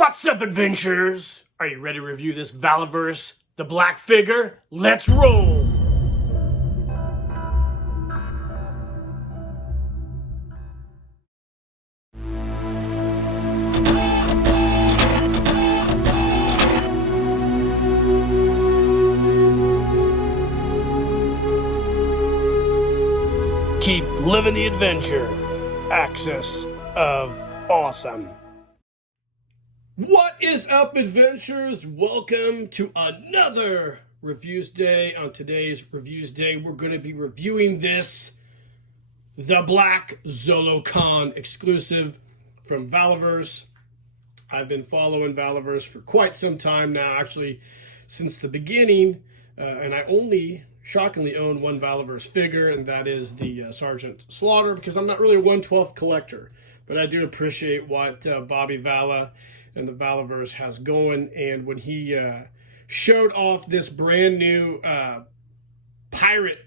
What's up, adventurers? Are you ready to review this Valaverse, the black figure? Let's roll! Keep living the adventure. Axis of Awesome. What is up, adventurers? Welcome to another Reviews Day. On today's Reviews Day, we're going to be reviewing this, the Black Zolocon exclusive from Valaverse. I've been following Valaverse for quite some time now, actually since the beginning, and I only shockingly own one Valaverse figure, and that is the Sergeant Slaughter, because I'm not really a 1/12 collector, but I do appreciate what Bobby Vala and the Valaverse has going. And when he showed off this brand new pirate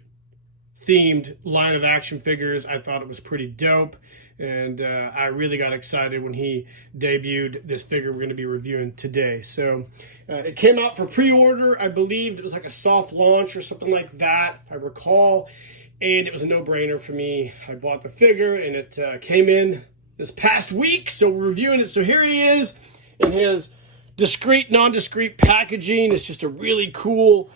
themed line of action figures, I thought it was pretty dope, and I really got excited when he debuted this figure we're going to be reviewing today. So it came out for pre-order. I believe it was like a soft launch or something like that, if I recall, and it was a no-brainer for me. I bought the figure, and it came in this past week, so we're reviewing it. So here he is in his discreet, non-discreet packaging. It's just a really cool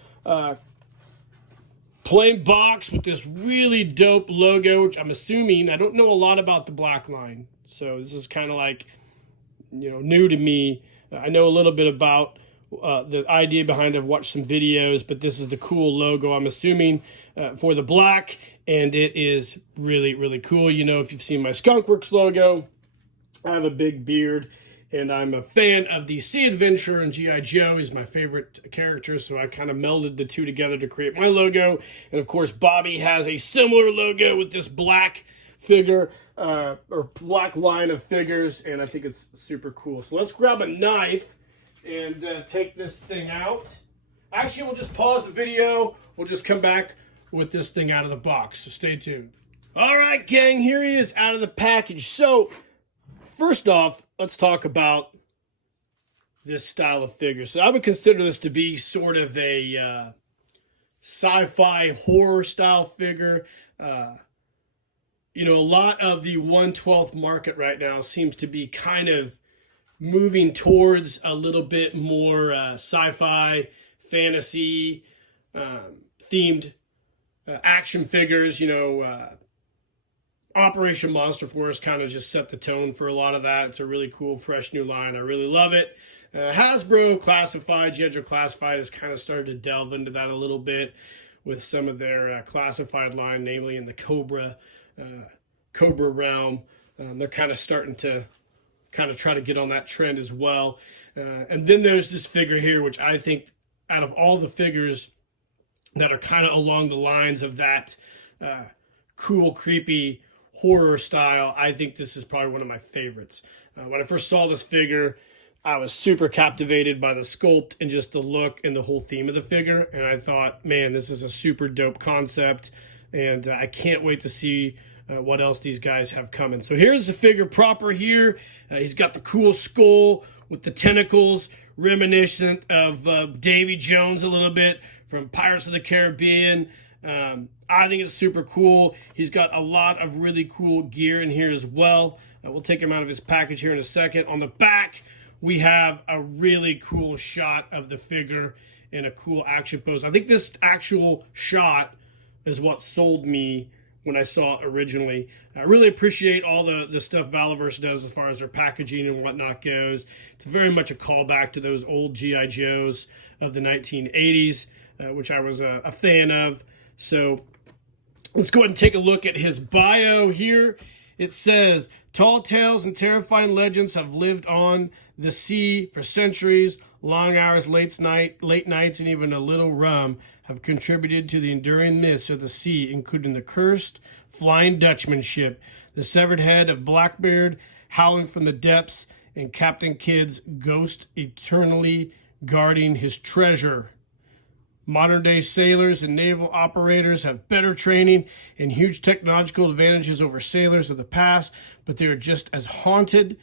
plain box with this really dope logo, which I'm assuming, I don't know a lot about the black line, so this is kind of like, you know, new to me. I know a little bit about the idea behind it. I've watched some videos, but this is the cool logo, I'm assuming, for the black, and it is really, really cool. You know, if you've seen my Skunkworks logo, I have a big beard, and I'm a fan of the Sea Adventure, and G.I. Joe is my favorite character, so I kind of melded the two together to create my logo. And of course, Bobby has a similar logo with this black figure, or black line of figures, and I think it's super cool. So let's grab a knife and take this thing out. Actually, we'll just pause the video. We'll just come back with this thing out of the box, so stay tuned. All right, gang, here he is out of the package. So first off, let's talk about this style of figure. So I would consider this to be sort of a sci-fi horror style figure. You know, a lot of the 1/12 market right now seems to be kind of moving towards a little bit more sci-fi, fantasy themed action figures. You know, Operation Monster Force kind of just set the tone for a lot of that. It's a really cool, fresh new line. I really love it. Hasbro Classified, G.I. Joe Classified has kind of started to delve into that a little bit with some of their classified line, namely in the Cobra realm. They're kind of starting to kind of try to get on that trend as well. And then there's this figure here, which I think out of all the figures that are kind of along the lines of that cool, creepy horror style, I think this is probably one of my favorites. When I first saw this figure, I was super captivated by the sculpt and just the look and the whole theme of the figure, and I thought, man, this is a super dope concept, and I can't wait to see what else these guys have coming. So here's the figure proper here. He's got the cool skull with the tentacles, reminiscent of Davy Jones a little bit from Pirates of the Caribbean. I think it's super cool. He's got a lot of really cool gear in here as well. We'll take him out of his package here in a second. On the back, we have a really cool shot of the figure in a cool action pose. I think this actual shot is what sold me when I saw it originally. I really appreciate all the stuff Valaverse does as far as their packaging and whatnot goes. It's very much a callback to those old G.I. Joes of the 1980s, which I was a fan of. So let's go ahead and take a look at his bio here. It says, tall tales and terrifying legends have lived on the sea for centuries. Long hours, late nights, and even a little rum have contributed to the enduring myths of the sea, including the cursed Flying Dutchman ship, the severed head of Blackbeard howling from the depths, and Captain Kidd's ghost eternally guarding his treasure. Modern-day sailors and naval operators have better training and huge technological advantages over sailors of the past, but they are just as haunted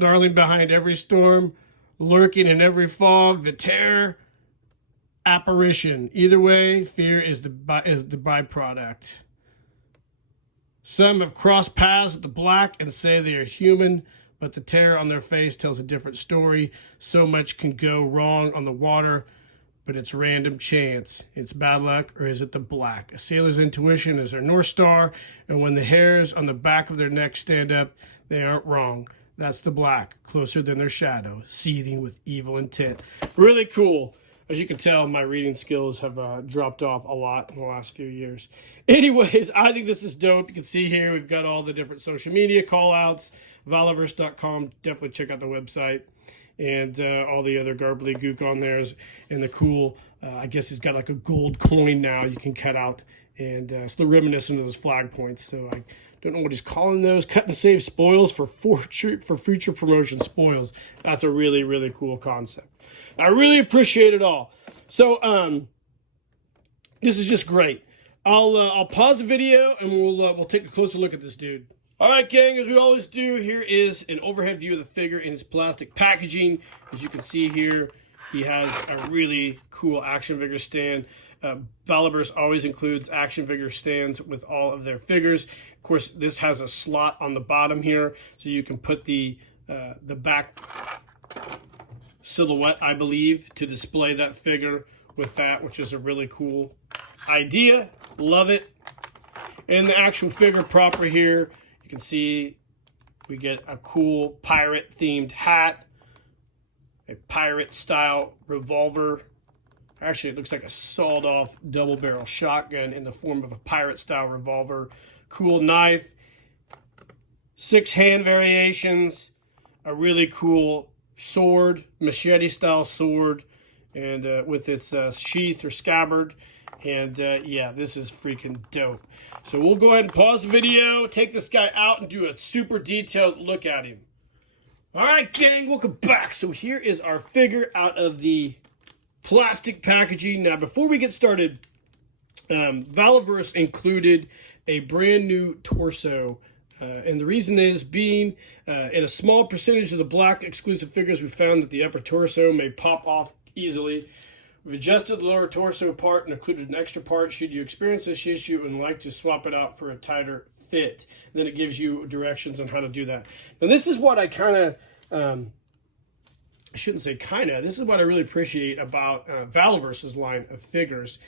snarling behind every storm, lurking in every fog, the terror, apparition. Either way, fear is the byproduct. Some have crossed paths with the black and say they are human, but the terror on their face tells a different story. So much can go wrong on the water, but it's random chance. It's bad luck, or is it the black? A sailor's intuition is their North Star, and when the hairs on the back of their neck stand up, they aren't wrong. That's the black, closer than their shadow, seething with evil intent. Really cool. As you can tell, my reading skills have dropped off a lot in the last few years. Anyways, I think this is dope. You can see here we've got all the different social media call-outs. Valaverse.com. Definitely check out the website. And all the other garbly gook on there. And the cool, I guess he's got like a gold coin now you can cut out. And it's the reminiscent of those flag points. So I don't know what he's calling those. Cut and save spoils for future promotion spoils. That's a really, really cool concept. I really appreciate it all. So this is just great. I'll pause the video and we'll take a closer look at this dude. All right, gang, as we always do, here is an overhead view of the figure in its plastic packaging. As you can see here, he has a really cool action figure stand. Valaverse always includes action figure stands with all of their figures. Of course, this has a slot on the bottom here, so you can put the back silhouette, I believe, to display that figure with that, which is a really cool idea. Love it. And the actual figure proper here, you can see we get a cool pirate-themed hat, a pirate-style revolver. Actually, it looks like a sawed-off double-barrel shotgun in the form of a pirate-style revolver. Cool knife, 6 hand variations, a really cool sword, machete-style sword, and with its sheath or scabbard. And yeah, this is freaking dope. So we'll go ahead and pause the video, take this guy out, and do a super detailed look at him. All right, gang, welcome back. So here is our figure out of the plastic packaging. Now, before we get started, Valaverse included a brand new torso. And the reason is being in a small percentage of the black exclusive figures, we found that the upper torso may pop off easily. We've adjusted the lower torso part and included an extra part should you experience this issue and like to swap it out for a tighter fit. And then it gives you directions on how to do that. Now, this is what I kind of, I shouldn't say kind of, this is what I really appreciate about Valaverse's line of figures,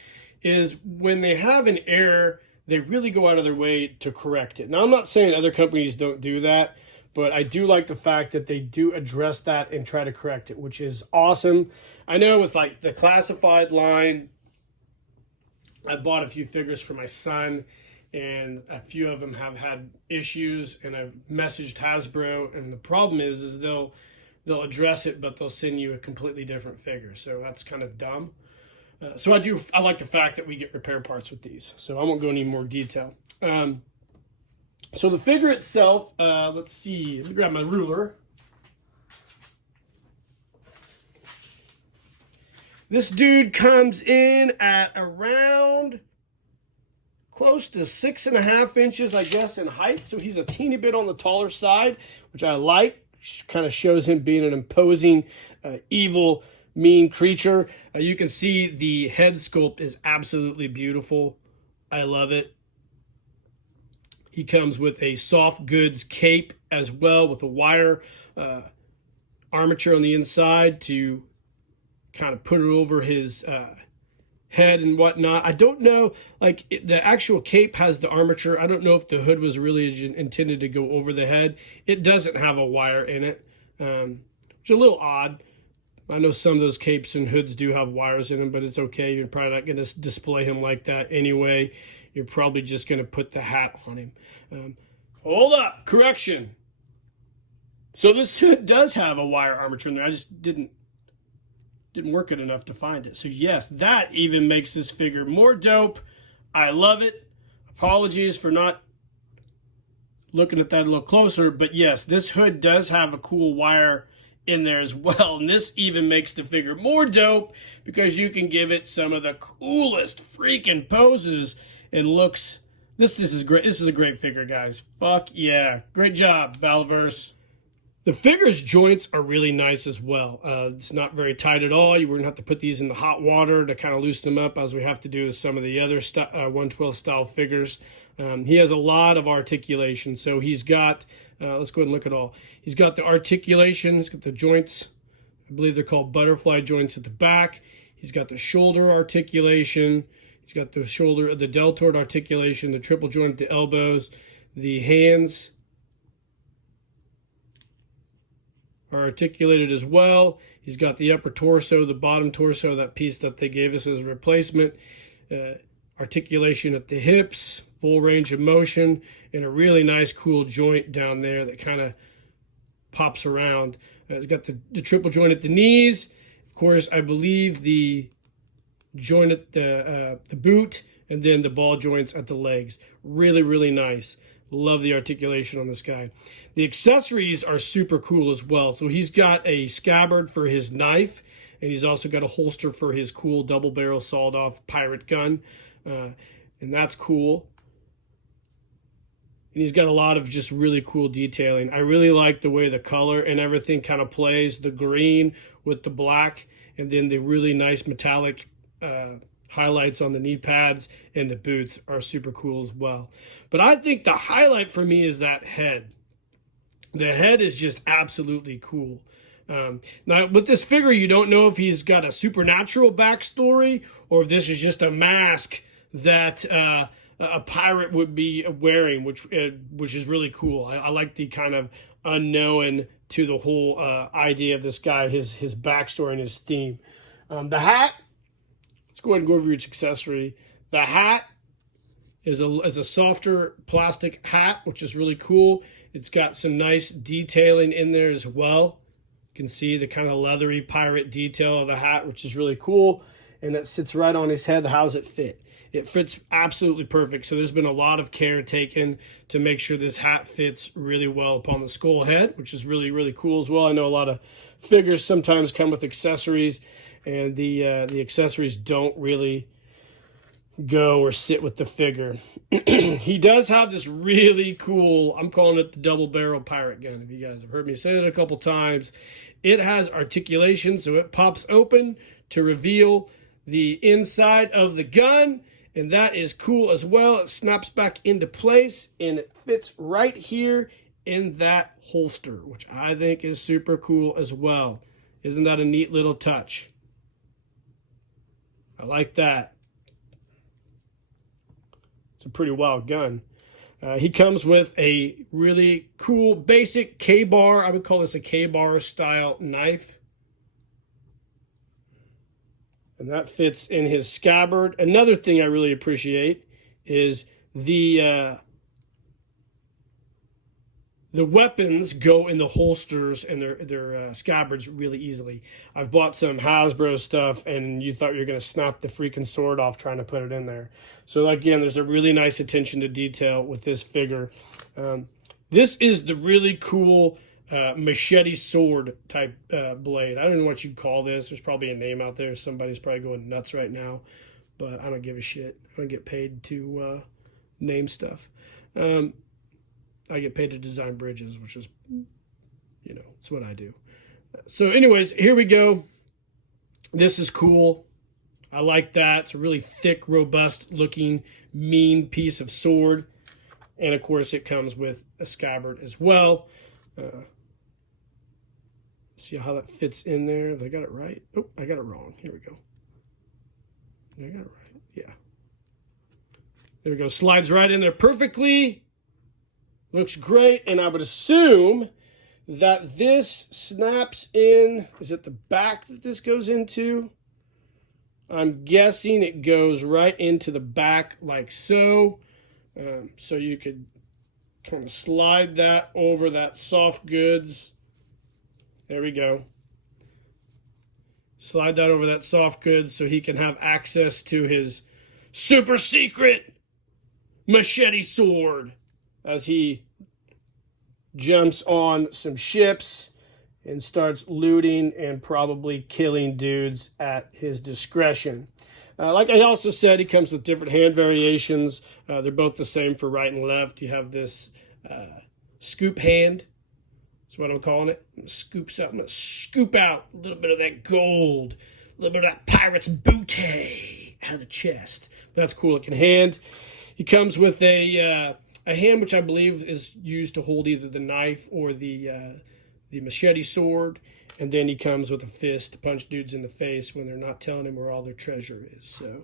is when they have an error, they really go out of their way to correct it. Now, I'm not saying other companies don't do that, but I do like the fact that they do address that and try to correct it, which is awesome. I know with like the classified line, I bought a few figures for my son, and a few of them have had issues, and I've messaged Hasbro, and the problem is they'll address it, but they'll send you a completely different figure. So that's kind of dumb. So I like the fact that we get repair parts with these. So I won't go into any more detail. So the figure itself, let's see. Let me grab my ruler. This dude comes in at around close to 6.5 inches, I guess, in height. So he's a teeny bit on the taller side, which I like. Kind of shows him being an imposing, evil, mean creature. You can see the head sculpt is absolutely beautiful. I love it. He comes with a soft goods cape as well, with a wire armature on the inside to kind of put it over his head and whatnot. I don't know, like the actual cape has the armature. I don't know if the hood was really intended to go over the head. It doesn't have a wire in it, which is a little odd. I know some of those capes and hoods do have wires in them, but it's okay. You're probably not going to display him like that anyway. You're probably just going to put the hat on him. Hold up, correction. So this hood does have a wire armature in there. I just didn't work it enough to find it. So yes, that even makes this figure more dope. I love it. Apologies for not looking at that a little closer, but yes, this hood does have a cool wire in there as well, and this even makes the figure more dope because you can give it some of the coolest freaking poses and looks. This is great. This is a great figure, guys. Fuck yeah, great job, Valaverse. The figure's joints are really nice as well. It's not very tight at all. You wouldn't have to put these in the hot water to kind of loosen them up, as we have to do with some of the other 112 style figures. He has a lot of articulation. So he's got, let's go ahead and look at all. He's got the articulation. He's got the joints. I believe they're called butterfly joints at the back. He's got the shoulder articulation. He's got the shoulder, the deltoid articulation, the triple joint at the elbows, the hands are articulated as well. He's got the upper torso, the bottom torso, that piece that they gave us as a replacement. Articulation at the hips, full range of motion, and a really nice cool joint down there that kind of pops around. He's got the triple joint at the knees. Of course, I believe the joint at the boot, and then the ball joints at the legs. Really, really nice. Love the articulation on this guy. The accessories are super cool as well. So he's got a scabbard for his knife, and he's also got a holster for his cool double barrel sawed off pirate gun. And that's cool. And he's got a lot of just really cool detailing. I really like the way the color and everything kind of plays. The green with the black, and then the really nice metallic highlights on the knee pads, and the boots are super cool as well. But I think the highlight for me is that head. The head is just absolutely cool. Now, with this figure, you don't know if he's got a supernatural backstory or if this is just a mask that a pirate would be wearing, which is really cool. I like the kind of unknown to the whole idea of this guy, his backstory and his theme. The hat, let's go ahead and go over each accessory. The hat is a softer plastic hat, which is really cool. It's got some nice detailing in there as well. You can see the kind of leathery pirate detail of the hat, which is really cool. And it sits right on his head. How's it fit? It fits absolutely perfect. So there's been a lot of care taken to make sure this hat fits really well upon the skull head, which is really, really cool as well. I know a lot of figures sometimes come with accessories, and the accessories don't really go or sit with the figure. He does have this really cool, I'm calling it the double barrel pirate gun. If you guys have heard me say it a couple times, it has articulation, so it pops open to reveal the inside of the gun, and that is cool as well. It snaps back into place, and it fits right here in that holster, which I think is super cool as well. Isn't that a neat little touch? I like that. It's a pretty wild gun. He comes with a really cool basic K-bar. I would call this a K-bar style knife. And that fits in his scabbard. Another thing I really appreciate is the weapons go in the holsters and their scabbards really easily. I've bought some Hasbro stuff, and you thought you were going to snap the freaking sword off trying to put it in there. So again, there's a really nice attention to detail with this figure. This is the really cool machete sword type blade. I don't know what you'd call this. There's probably a name out there. Somebody's probably going nuts right now, but I don't give a shit. I don't get paid to name stuff. I get paid to design bridges, which is, you know, it's what I do. So anyways, here we go. This is cool. I like that. It's a really thick, robust looking, mean piece of sword. And of course it comes with a scabbard as well. See how that fits in there. Have I got it right? Oh, I got it wrong. Here we go. I got it right. Yeah. There we go. Slides right in there perfectly. Looks great. And I would assume that this snaps in. Is it the back that this goes into? I'm guessing it goes right into the back like so. So you could kind of slide that over that soft goods. There we go. Slide that over that soft goods so he can have access to his super secret machete sword as he jumps on some ships and starts looting and probably killing dudes at his discretion. Like I also said, he comes with different hand variations. They're both the same for right and left. You have this scoop hand. That's what I'm calling it. I'm gonna scoop out a little bit of that gold, a little bit of that pirate's booty out of the chest. That's cool looking hand. He comes with a hand which I believe is used to hold either the knife or the machete sword. And then he comes with a fist to punch dudes in the face when they're not telling him where all their treasure is. So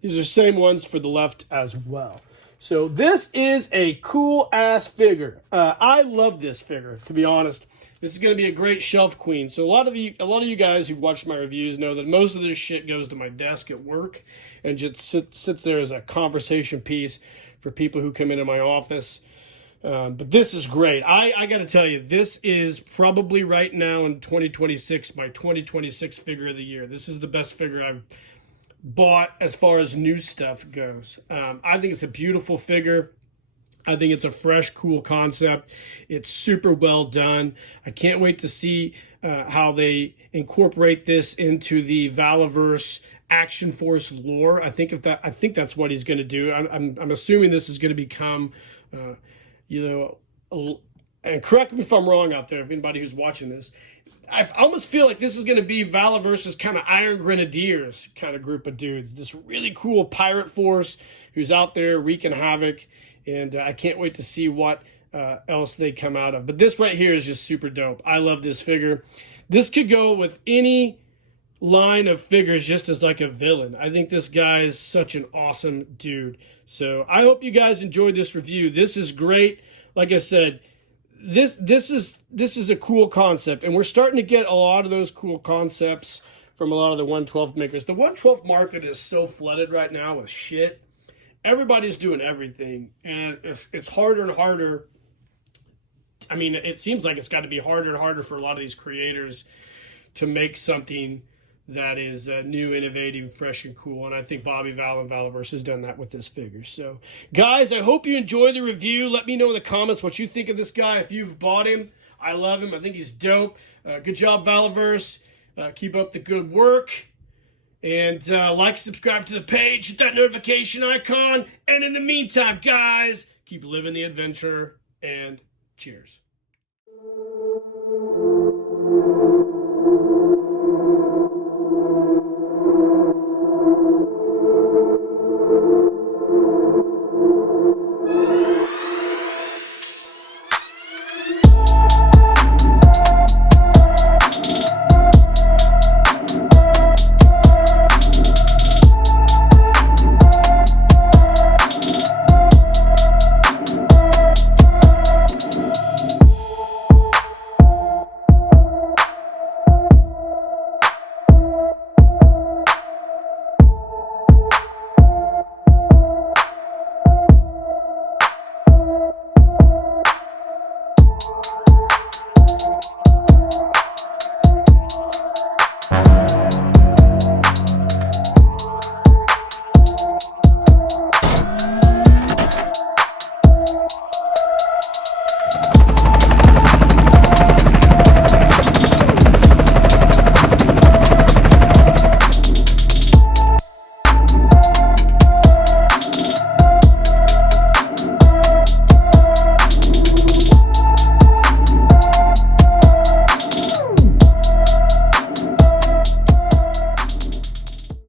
these are the same ones for the left as well. So this is a cool ass figure. I love this figure, to be honest. This is going to be a great shelf queen. So a lot of you guys who've watched my reviews know that most of this shit goes to my desk at work and just sits there as a conversation piece for people who come into my office. But this is great. I got to tell you, this is probably right now in 2026 my 2026 figure of the year. This is the best figure I've bought as far as new stuff goes. I think it's a beautiful figure. I think it's a fresh, cool concept. It's super well done. I can't wait to see how they incorporate this into the Valaverse Action Force lore. I think that's what he's going to do. I'm assuming this is going to become, and correct me if I'm wrong out there, if anybody who's watching this. I almost feel like this is going to be Valaverse's kind of Iron Grenadiers kind of group of dudes. This really cool pirate force who's out there wreaking havoc. And I can't wait to see what else they come out of. But this right here is just super dope. I love this figure. This could go with any line of figures just as like a villain. I think this guy is such an awesome dude. So I hope you guys enjoyed this review. This is great. Like I said, this is a cool concept, and we're starting to get a lot of those cool concepts from a lot of the 112 makers. The 112 market is so flooded right now with shit. Everybody's doing everything, and it's harder and harder. I mean, it seems like it's got to be harder and harder for a lot of these creators to make something that is new, innovative, fresh, and cool. And I think Bobby Val and Valaverse has done that with this figure. So, guys, I hope you enjoyed the review. Let me know in the comments what you think of this guy. If you've bought him, I love him. I think he's dope. Good job, Valaverse. Keep up the good work. And like, subscribe to the page, hit that notification icon. And in the meantime, guys, keep living the adventure, and cheers.